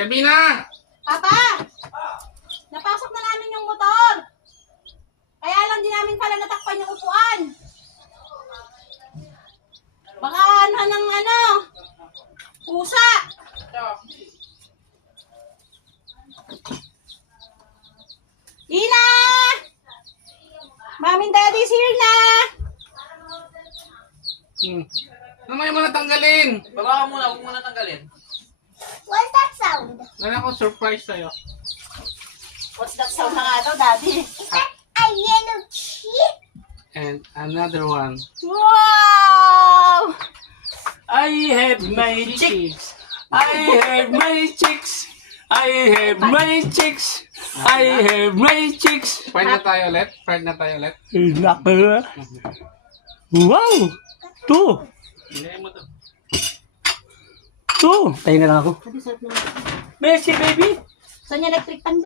Sabina! Papa! Napasok na namin yung motor. Kaya lang din namin pala natakpan yung upuan. Baka pusa. Ina! Mom and Daddy's here na! Mamaya mo natanggalin. Baba ka muna, huwag mo na tanggalin. What's that sound? Wala akong surprise sa'yo. What's that sound na nga ito, Daddy? Is that a yellow sheep? And another one. Wow! I have my chicks. I have my chicks. I have my chicks. I have my chicks. Friend na tayo ulit. Friend na tayo ulit. Wow! Two! Hindi mo to. Two! Tayo na lang ako. Sabi, sarap naman. Messi, baby! Saan yung electric pan?